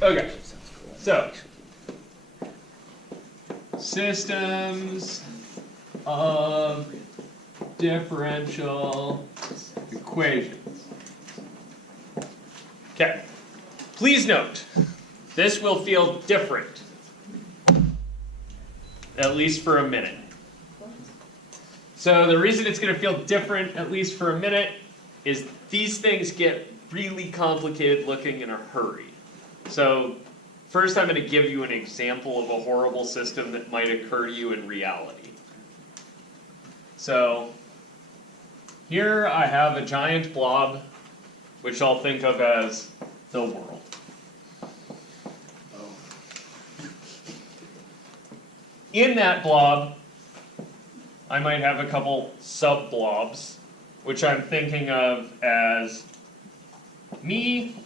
Okay, so systems of differential equations. Okay, please note, this will feel different, at least for a minute. So the reason it's going to feel different, at least for a minute, is these things get really complicated looking in a hurry. So first I'm going to give you an example of a horrible system that might occur to you in reality. So here I have a giant blob, which I'll think of as the world. In that blob, I might have a couple sub-blobs, which I'm thinking of as me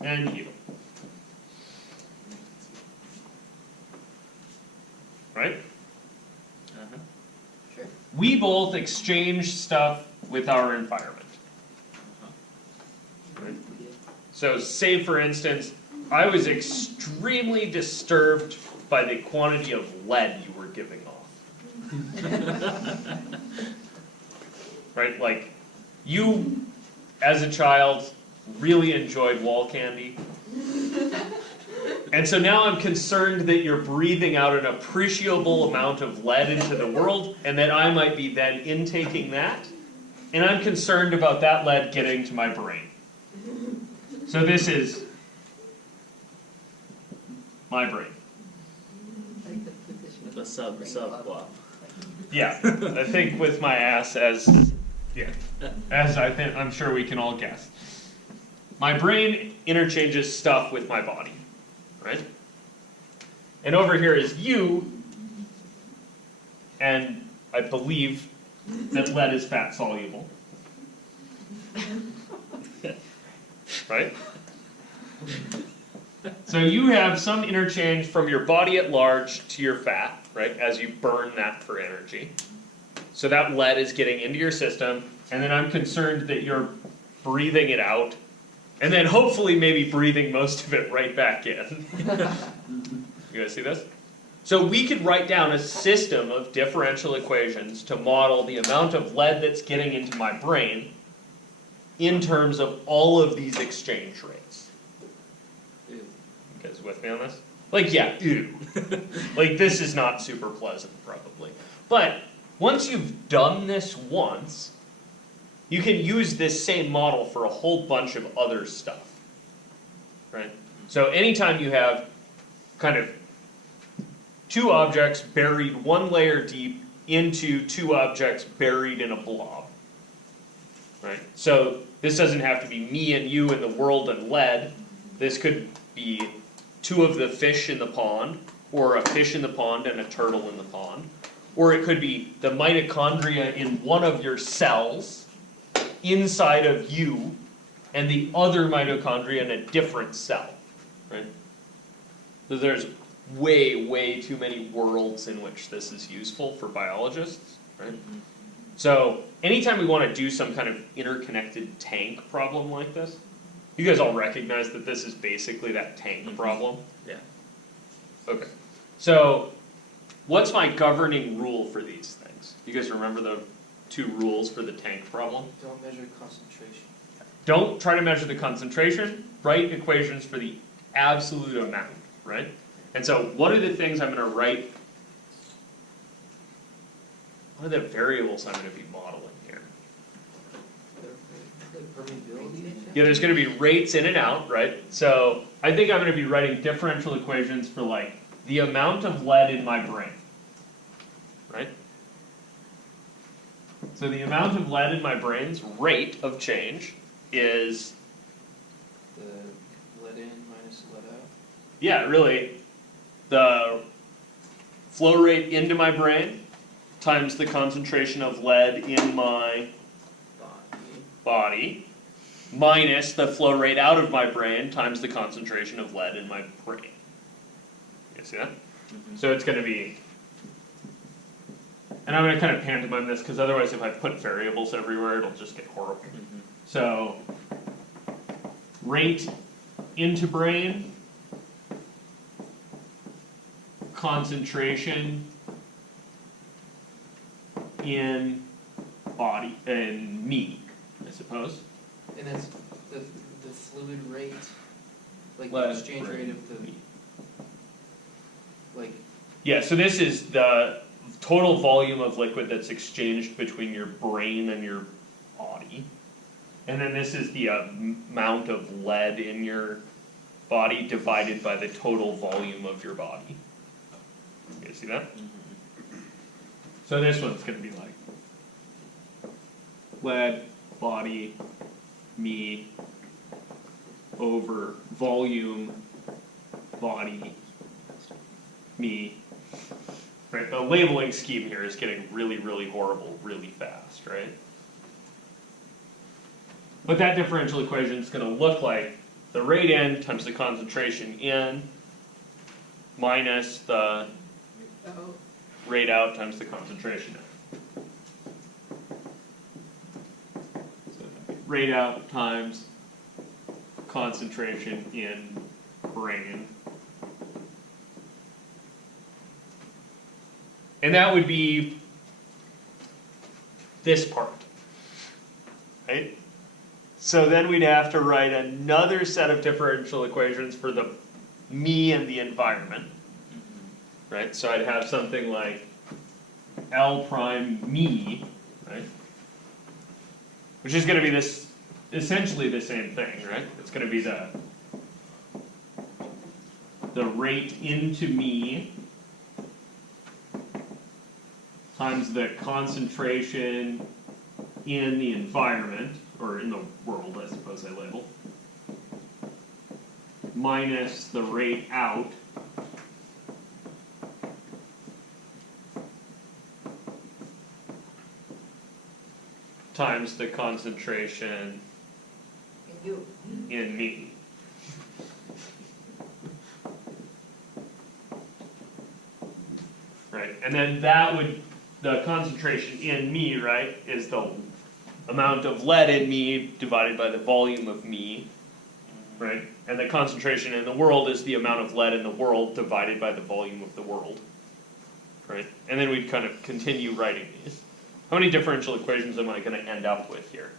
and you. Right? Sure. We both exchange stuff with our environment. Right? So say for instance, I was extremely disturbed by the quantity of lead you were giving off. Right? Like, you, as a child, really enjoyed wall candy. And so now I'm concerned that you're breathing out an appreciable amount of lead into the world, and that I might be then intaking that. And I'm concerned about that lead getting to my brain. So this is my brain. The sub block. Yeah, I think with my ass as I'm sure we can all guess. My brain interchanges stuff with my body, right? And over here is you, and I believe that lead is fat soluble. Right? So you have some interchange from your body at large to your fat, right, as you burn that for energy. So that lead is getting into your system, and then I'm concerned that you're breathing it out, and then hopefully maybe breathing most of it right back in. You guys see this? So we could write down a system of differential equations to model the amount of lead that's getting into my brain in terms of all of these exchange rates. You guys with me on this? Like, yeah, ew. Like, this is not super pleasant, probably. But once you've done this once, you can use this same model for a whole bunch of other stuff. Right? So anytime you have kind of two objects buried one layer deep into two objects buried in a blob. Right? So this doesn't have to be me and you in the world and lead. This could be two of the fish in the pond, or a fish in the pond and a turtle in the pond. Or it could be the mitochondria in one of your cells inside of you and the other mitochondria in a different cell. Right? So there's way, way too many worlds in which this is useful for biologists. Right? So anytime we want to do some kind of interconnected tank problem like this, you guys all recognize that this is basically that tank problem? Yeah. Okay. So what's my governing rule for these things? You guys remember the two rules for the tank problem? Don't measure concentration. Don't try to measure the concentration. Write equations for the absolute amount, right? And so what are the things I'm going to write? What are the variables I'm going to be modeling here? Yeah, there's going to be rates in and out, right? So I think I'm going to be writing differential equations for like the amount of lead in my brain, right? So the amount of lead in my brain's rate of change is The lead in minus lead out. yeah, really, the flow rate into my brain times the concentration of lead in my body minus the flow rate out of my brain times the concentration of lead in my brain. You see that? Mm-hmm. So it's going to be, and I'm going to kind of pantomime this because otherwise if I put variables everywhere it'll just get horrible. Mm-hmm. So rate into brain, concentration in body, in me, I suppose. And that's the fluid rate, like the Lead, exchange rate of the, me. like, Yeah, so this is the total volume of liquid that's exchanged between your brain and your body. And then this is the amount of lead in your body divided by the total volume of your body. You guys see that? So this one's going to be like lead, body, me, over volume, body, me. Right, the labeling scheme here is getting really, really horrible really fast, right? What that differential equation is going to look like, the rate in times the concentration in minus the rate out times the concentration out. So rate out times concentration in brain. And that would be this part, right? So then we'd have to write another set of differential equations for the me and the environment, right? So I'd have something like L prime me, right? Which is going to be this, essentially the same thing, right? It's going to be the rate into me times the concentration in the environment, or in the world, I suppose I label, minus the rate out times the concentration in me. Right, and then that would, the concentration in me, right, is the amount of lead in me divided by the volume of me, right? And the concentration in the world is the amount of lead in the world divided by the volume of the world, right? And then we'd kind of continue writing these. How many differential equations am I going to end up with here?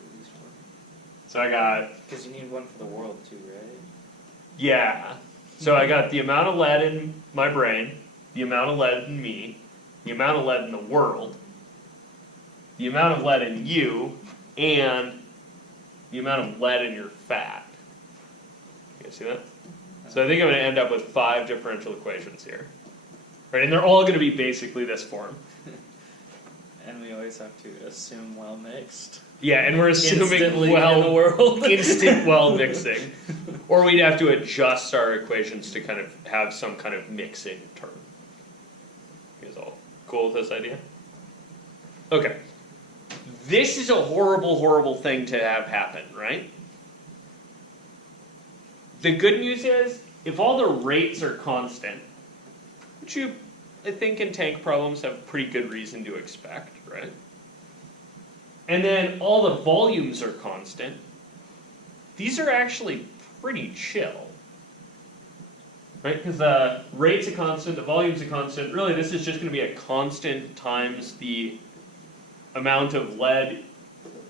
at least one. So I got, Because you need one for the world too, right? yeah. So I got the amount of lead in my brain, the amount of lead in me, the amount of lead in the world, the amount of lead in you, and the amount of lead in your fat. You guys see that? So I think I'm going to end up with 5 differential equations here. Right, and they're all going to be basically this form. And we always have to assume well mixed. Yeah, and we're assuming Instantly in the well, world. instant well mixing. Or we'd have to adjust our equations to kind of have some kind of mixing term. You guys all cool with this idea? Okay. This is a horrible, horrible thing to have happen, right? The good news is, if all the rates are constant, which you, I think in tank problems have pretty good reason to expect, right? And then all the volumes are constant, these are actually pretty chill. Right, because the rate's a constant, the volume's a constant, really this is just going to be a constant times the amount of lead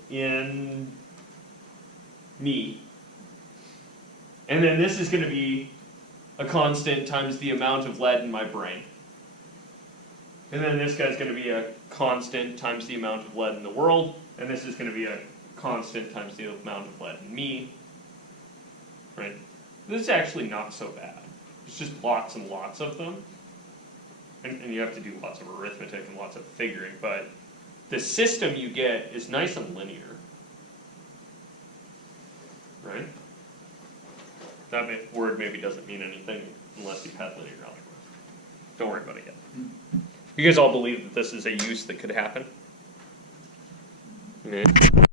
in me. And then this is going to be a constant times the amount of lead in my brain. And then this guy's going to be a constant times the amount of lead in the world, and this is going to be a constant times the amount of lead in me. Right? This is actually not so bad. It's just lots and lots of them. And you have to do lots of arithmetic and lots of figuring, but the system you get is nice and linear. Right? That word maybe doesn't mean anything unless you've had linear algebra. Don't worry about it yet. You guys all believe that this is a use that could happen? Yeah.